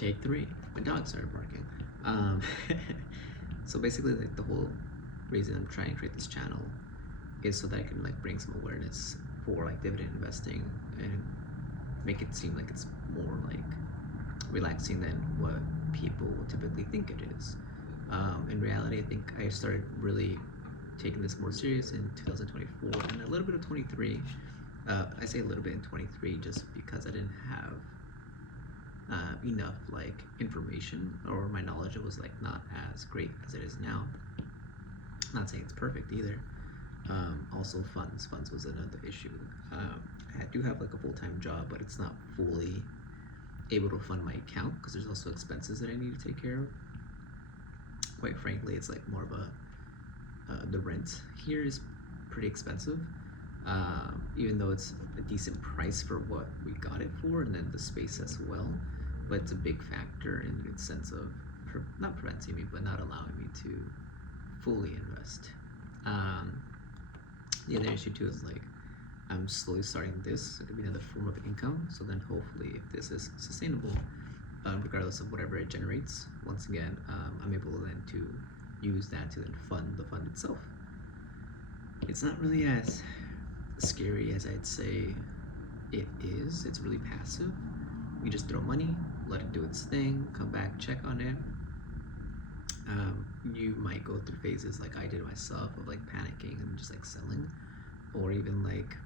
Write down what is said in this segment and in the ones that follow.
Take three. My dog started barking. Um, so basically, like the whole reason I'm trying to create this channel is so that I can like bring some awareness for like dividend investing and make it seem like it's more like relaxing than what people typically think it is. In reality, I think I started really taking this more serious in 2024 and a little bit of 23. I say a little bit in 23 just because I didn't have enough like information, or my knowledge was like not as great as it is now. Not saying it's perfect either. Also funds was another issue. I do have like a full-time job, but it's not fully able to fund my account because there's also expenses that I need to take care of. Quite frankly, it's like more of a the rent here is pretty expensive, even though it's a decent price for what we got it for, and then the space as well. But it's a big factor in the sense of not preventing me, but not allowing me to fully invest. The other issue too is like I'm slowly starting this. It could be another form of income. So then hopefully, if this is sustainable, regardless of whatever it generates, once again, I'm able then to use that to then fund the fund itself. It's not really as scary as I'd say it is. It's really passive. You just throw money, let it do its thing, come back, check on it. You might go through phases like I did myself of like panicking and just like selling, or even like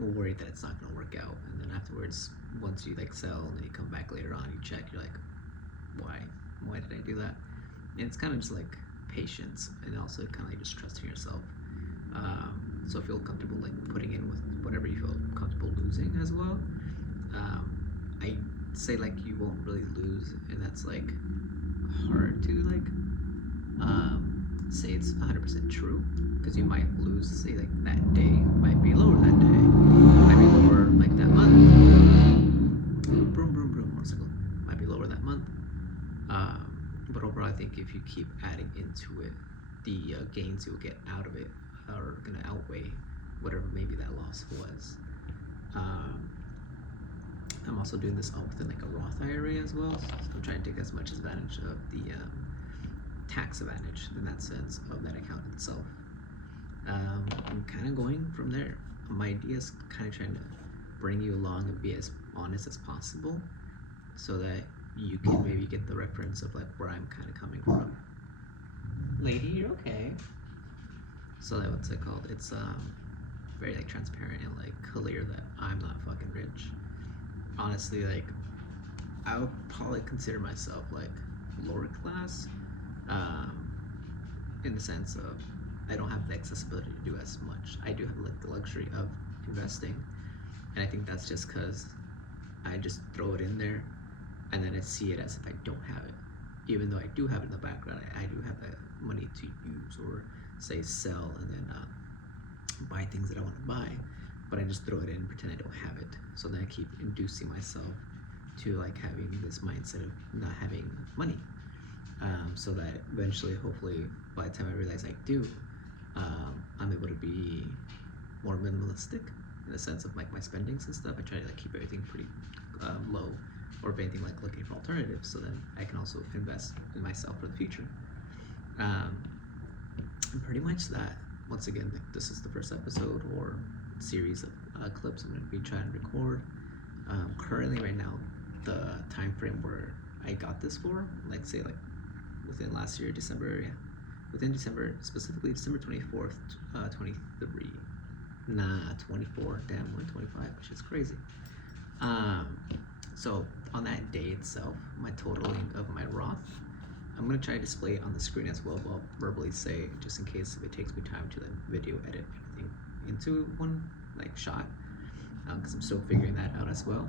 worried that it's not going to work out, and then afterwards, once you like sell and then you come back later on, you check, you're like, why did I do that? And it's kind of just like patience, and also kind of like just trusting yourself. So feel comfortable like putting in with whatever you feel comfortable losing as well. I say like you won't really lose, and that's like hard to like say it's 100% true, because you might lose, say like that day might be lower that day, might be lower like that month, broom broom broom motorcycle, might be lower that month, but overall I think if you keep adding into it, the gains you'll get out of it are going to outweigh whatever maybe that loss was. I'm also doing this all within like a Roth IRA as well, so I'm trying to take as much advantage of the tax advantage in that sense of that account itself. I'm kind of going from there. My idea is kind of trying to bring you along and be as honest as possible, so that you can maybe get the reference of like where I'm kind of coming from. Lady, you're okay. So that what's it called? It's very like transparent and like clear that I'm not fucking rich. Honestly, like I would probably consider myself like lower class, in the sense of I don't have the accessibility to do as much. I do have like the luxury of investing, and I think that's just because I just throw it in there, and then I see it as if I don't have it, even though I do have it in the background. I do have the money to use, or say sell, and then buy things that I want to buy, but I just throw it in and pretend I don't have it. So then I keep inducing myself to like having this mindset of not having money, so that eventually, hopefully, by the time I realize I do, I'm able to be more minimalistic in the sense of like my spendings and stuff. I try to like keep everything pretty low, or if anything, like looking for alternatives, so then I can also invest in myself for the future. And pretty much that. Once again, like, this is the first episode or series of clips I'm going to be trying to record. Currently, right now, the time frame where I got this for, like say like within last year, December, yeah, within December, specifically December 24th, 23. Nah, 24. Damn, we're 25, which is crazy. So on that day itself, my totaling of my Roth, I'm gonna try to display it on the screen as well, but I'll verbally say, just in case if it takes me time to then video edit everything into one like shot, because I'm still figuring that out as well.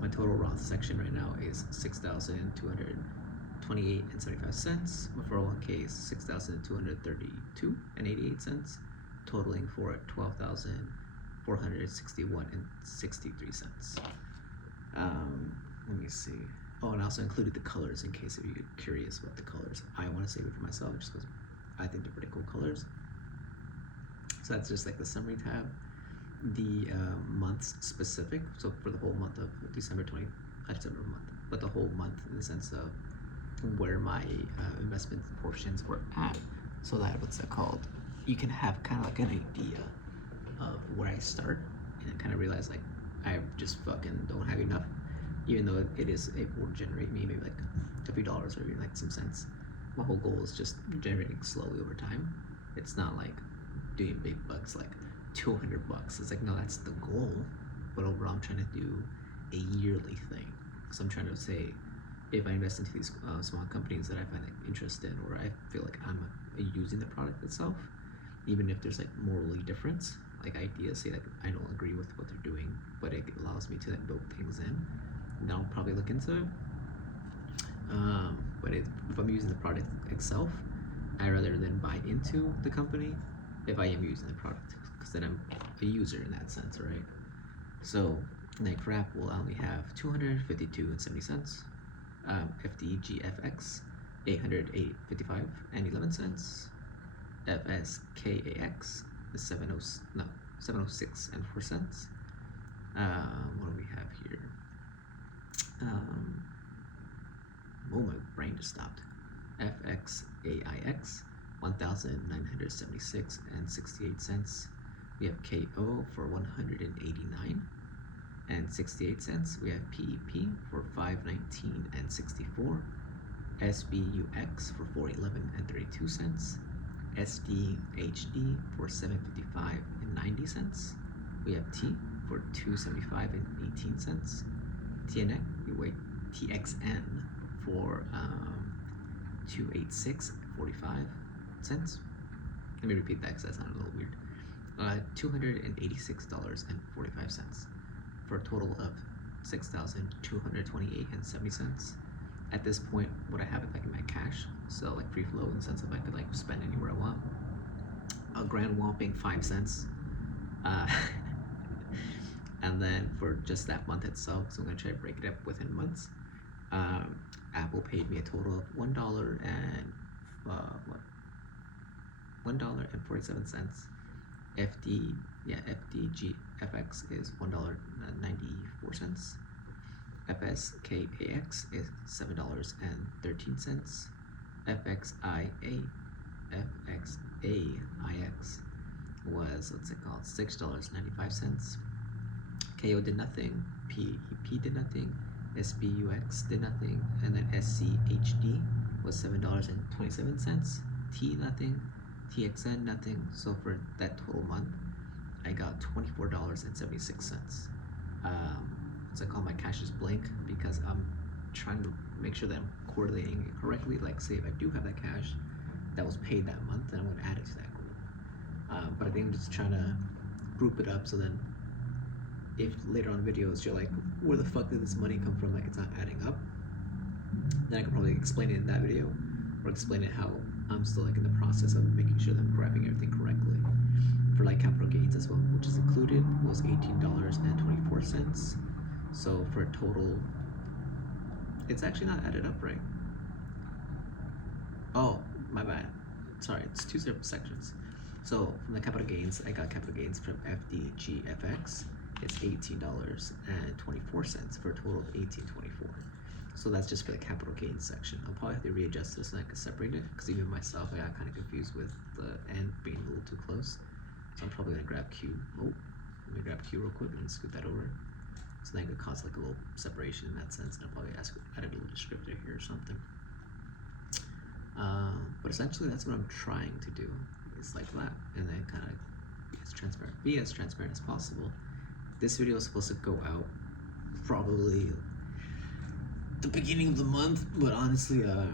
My total Roth section right now is $6,228.75. My 401k is $6,232.88, totaling for $12,461.63. Let me see. Oh, and I also included the colors in case if you're curious what the colors. I want to save it for myself just because I think they're pretty cool colors. So that's just like the summary tab. The months specific. So for the whole month of December month, but the whole month in the sense of where my investment portions were at, so that what's that called? You can have kind of like an idea of where I start and kind of realize like I just fucking don't have enough, even though it will generate me maybe like a few dollars or even like some cents. My whole goal is just generating slowly over time. It's not like doing big bucks like $200. It's like, no, that's the goal, but overall I'm trying to do a yearly thing. So I'm trying to say, if I invest into these small companies that I find like interest in, or I feel like I'm using the product itself, even if there's like morally difference, like ideas say like I don't agree with what they're doing, but it allows me to like build things in, then I'll probably look into it. But if I'm using the product itself, I rather than buy into the company if I am using the product, because then I'm a user in that sense, right? So like for Apple, I only have 252 and 70 cents. FDGFX 808.55 and 11 cents. FSKAX is 706 and 4 cents. What do we have here? Oh, my brain just stopped. FXAIX 1,976 and 68 cents. We have KO for 189 and 68 cents. We have PEP for 519 and 64. SBUX for 411 and 32 cents. SDHD for 755 and 90 cents. We have T for 275 and 18 cents. TXN for 286 and 45 cents. Let me repeat that because that sounded a little weird. $286 and 45 cents for a total of 6,228 and 70 cents. At this point, would I have it like in my cash? So like free flow in the sense of I could like spend anywhere I want. A grand whopping 5 cents. And then for just that month itself, so I'm gonna try to break it up within months. Apple paid me a total of $1 and $1.47. FDGFX is $1.94. FSKAX is $7.13. FXAIX was, what's it called, $6.95. KO did nothing, PEP did nothing, SBUX did nothing, and then SCHD was $7.27. T nothing, TXN nothing. So for that total month, I got $24.76. What's it called? My cash is blank because I'm trying to make sure that I'm correlating it correctly. Like, say if I do have that cash that was paid that month, then I'm going to add it to that group. But I think I'm just trying to group it up so then if later on videos you're like, where the fuck did this money come from? Like, it's not adding up. Then I could probably explain it in that video, or explain it how I'm still like in the process of making sure that I'm grabbing everything correctly. For like capital gains as well, which is included, was $18.24. So for a total, it's actually not added up right. Oh, my bad. Sorry, it's two separate sections. So from the capital gains, I got capital gains from FDGFX. It's $18.24 for a total of $18.24. So that's just for the capital gains section. I'll probably have to readjust this and I can separate it because even myself, I got kind of confused with the end being a little too close. So I'm probably gonna grab Q. Oh, let me grab Q real quick and scoot that over. So that could cause like a little separation in that sense, and I'll probably add a little descriptor here or something. But essentially, that's what I'm trying to do. It's like that, and then kind of be as transparent as possible. This video is supposed to go out probably the beginning of the month, but honestly, I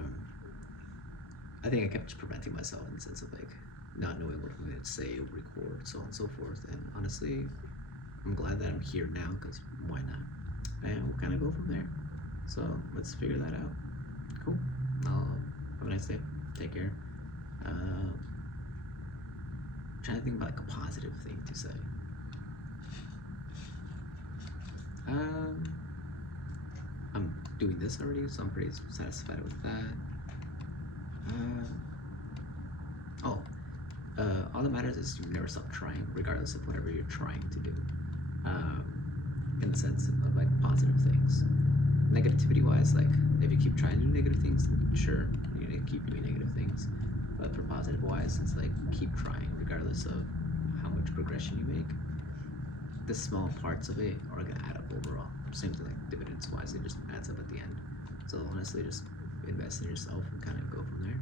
think I kept just preventing myself in the sense of like not knowing what I'm going to say, record, so on and so forth. And honestly, I'm glad that I'm here now because why not? And we'll kind of go from there. So let's figure that out. Cool. Have a nice day. Take care. Trying to think about like a positive thing to say. I'm doing this already, so I'm pretty satisfied with that. All that matters is you never stop trying, regardless of whatever you're trying to do. In the sense of like positive things. negativity wise, like if you keep trying to do negative things, sure, you're gonna keep doing negative things. But for positive wise, it's like keep trying regardless of how much progression you make. The small parts of it are gonna add up overall. Same thing like dividends wise, it just adds up at the end. So honestly, just invest in yourself and kind of go from there.